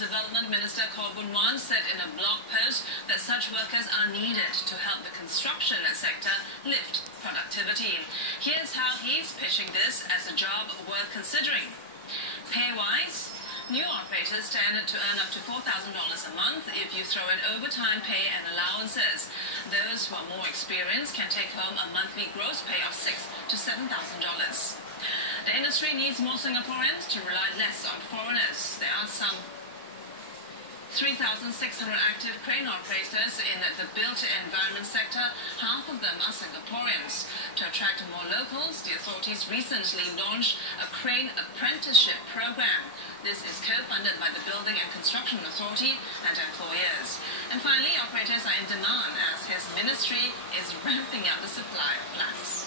Development Minister Korbun Wan said in a blog post that such workers are needed to help the construction sector lift productivity. Here's how he's pitching this as a job worth considering. Pay-wise, new operators stand to earn up to $4,000 a month if you throw in overtime pay and allowances. Those who are more experienced can take home a monthly gross pay of $6,000 to $7,000. The industry needs more Singaporeans to rely less on foreigners. There are some 3,600 active crane operators in the built environment sector. Half of them are Singaporeans. To attract more locals, the authorities recently launched a crane apprenticeship program. This is co-funded by the Building and Construction Authority and employers. And finally, operators are in demand as his ministry is ramping up the supply of flats.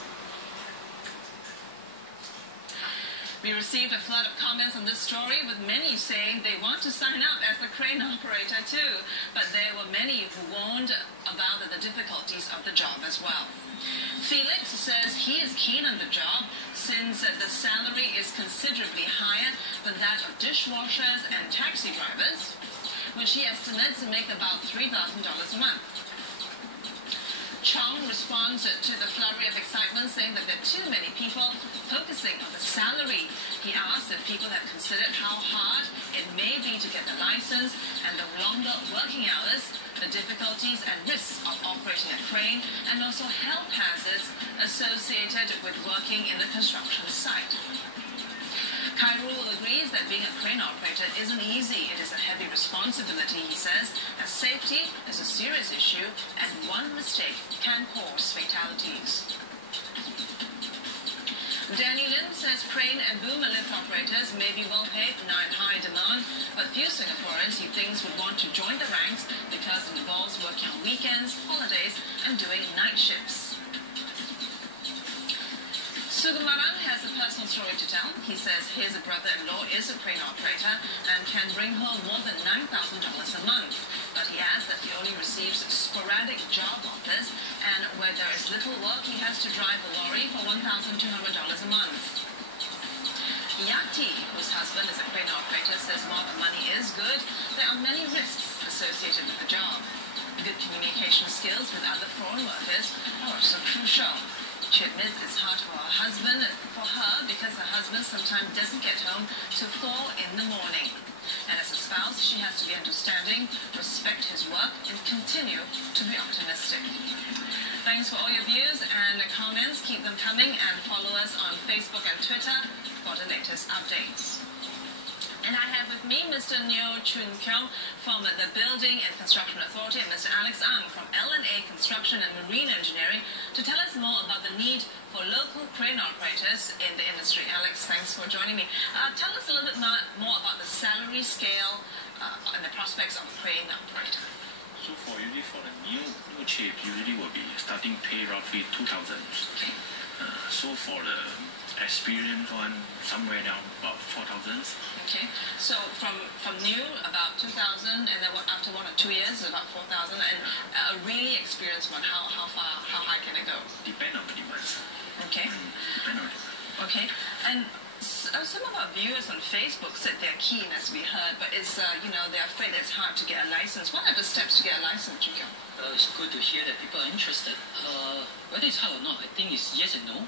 We received a flood of comments on this story, with many saying they want to sign up as a crane operator too. But there were many who warned about the difficulties of the job as well. Felix says he is keen on the job since the salary is considerably higher than that of dishwashers and taxi drivers, which he estimates to make about $3,000 a month. Chong responds to the flurry of excitement, saying that there are too many people focusing on the salary. He asked if people have considered how hard it may be to get the license and the longer working hours, the difficulties and risks of operating a crane, and also health hazards associated with working in the construction site. Khairul agrees that being a crane operator isn't easy. It is a heavy responsibility, he says, as safety is a serious issue and one mistake can cause fatalities. Danny Lim says crane and boom lift operators may be well paid and are in high demand, but few Singaporeans he thinks would want to join the ranks because it involves working on weekends, holidays, and doing night shifts. Sugumaran has a personal story to tell. He says his brother-in-law is a crane operator and can bring home more than $9,000 a month. But he adds that he only receives sporadic job offers, and where there is little work, he has to drive a lorry for $1,200 a month. Yati, whose husband is a crane operator, says while the money is good, there are many risks associated with the job. Good communication skills with other foreign workers are also crucial. She admits it's hard for her because her husband sometimes doesn't get home till 4 in the morning. And as a spouse, she has to be understanding, respect his work, and continue to be optimistic. Thanks for all your views and comments. Keep them coming, and follow us on Facebook and Twitter for the latest updates. And I have with me Mr. Neo Chun Kyong from the Building and Construction Authority and Mr. Alex Ang from L&A Construction and Marine Engineering to tell us more about the need for local crane operators in the industry. Alex, thanks for joining me. Tell us a little bit more about the salary scale and the prospects of a crane operator. So for the new chief, usually will be starting pay roughly 2,000. Okay. So for the experienced one, somewhere down about 4,000. Okay, so from new about 2,000, and then after 1 or 2 years about 4,000, and a really experienced one, how high can it go? Depend on the demands. Okay. Depend on it. Okay, and some of our viewers on Facebook said they're keen, as we heard, but it's they're afraid it's hard to get a license. What are the steps to get a license, Chun Kyong? It's good to hear that people are interested. Whether it's hard or not, I think it's yes and no.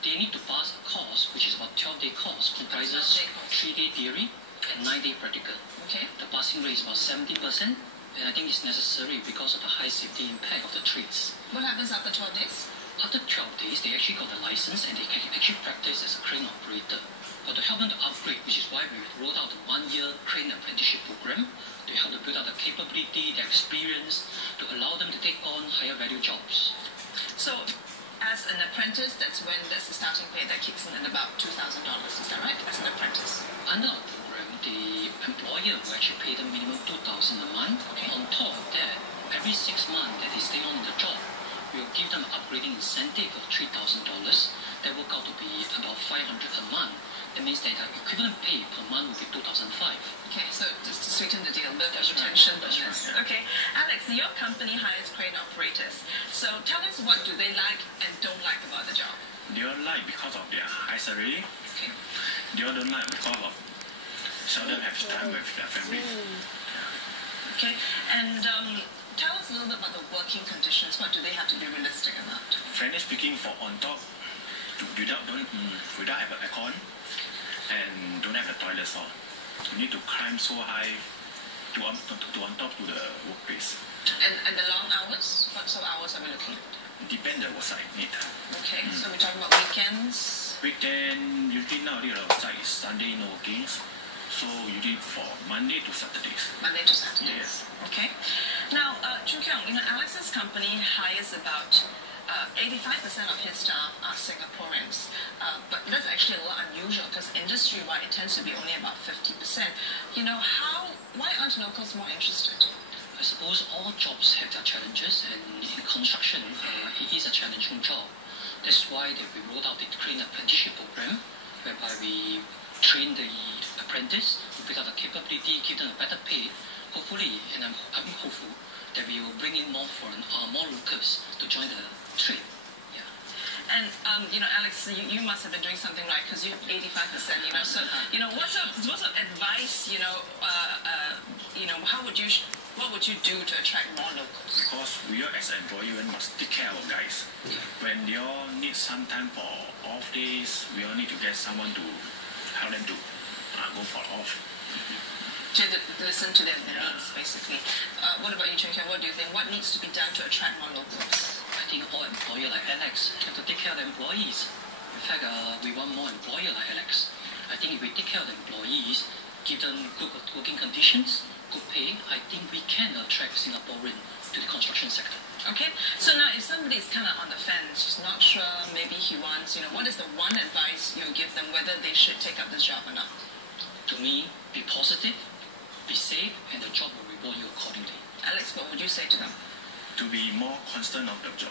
They need to pass a course, which is about 12-day course, comprises 3-day theory and 9-day practical. Okay. The passing rate is about 70%, and I think it's necessary because of the high safety impact of the trades. What happens after 12 days? After 12 days, they actually got the license and they can actually practice as a crane operator. But to help them to upgrade, which is why we've rolled out a 1-year crane apprenticeship program to help them build out the capability, their experience, to allow them to take on higher value jobs. So, as an apprentice, that's the starting pay that kicks in at about $2,000. Is that right? As an apprentice. Under our program, the employer will actually pay them minimum $2,000 a month. Okay. On top of that, every 6 months that they stay on the job, we'll give them an upgrading incentive of $3,000. That works out to be about $500 a month. That means that the equivalent pay per month will be $2,500. Okay, so just to sweeten the deal, a bit of retention bonus. That's right. Okay, Alex, your company hires crane operators. So tell us, what do they like and don't like about the job? They all like because of their high salary. Okay. They all don't like because of seldom have time with their family. Okay, and tell us a little bit about the working conditions. What do they have to be realistic about? Frankly speaking, for on top, without have an aircon and don't have the toilets all, you need to climb so high to on top to the workplace. And the long hours? What sort of hours are we looking at? Depends on what side need. Okay, so we're talking about weekends. Weekend usually nowadays our side is Sunday no workings, so usually for Monday to Saturdays. Monday to Saturdays. Yes. Okay. Now, Chun Kyung, Alex's company hires about 85% of his staff are Singaporeans, but that's actually a lot unusual because industry-wide it tends to be only about 50%. Why aren't locals more interested? I suppose all jobs have their challenges, and in construction, it is a challenging job. That's why we rolled out the crane apprenticeship program, whereby we train the apprentice to build up the capability, give them a better pay. Hopefully, and I'm hopeful that we will bring in more locals to join the trade. Yeah. And Alex, you must have been doing something right because you're 85%. So what sort of advice? What would you do to attract more locals? Because we are as an employer must take care of our guys. When they all need some time for off days, we all need to get someone to help them to go for off. To listen to their needs, basically. What about you, Chun Kyung? What do you think? What needs to be done to attract more locals? I think all employers like Alex have to take care of the employees. In fact, we want more employers like Alex. I think if we take care of the employees, give them good working conditions, good pay, I think we can attract Singaporeans to the construction sector. Okay, so now if somebody is kind of on the fence, he's not sure, maybe he wants, what is the one advice you give them whether they should take up this job or not? To me, be positive, be safe, and the job will reward you accordingly. Alex, what would you say to them? To be more constant of the job.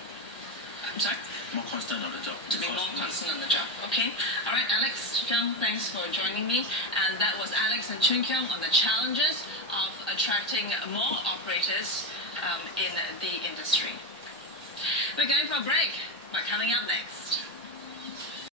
I'm sorry? More constant of the job. To be more constant on the job. Okay. All right, Alex, Chun Kyung, thanks for joining me. And that was Alex and Chun Kyung on the challenges of attracting more operators in the industry. We're going for a break, but coming up next.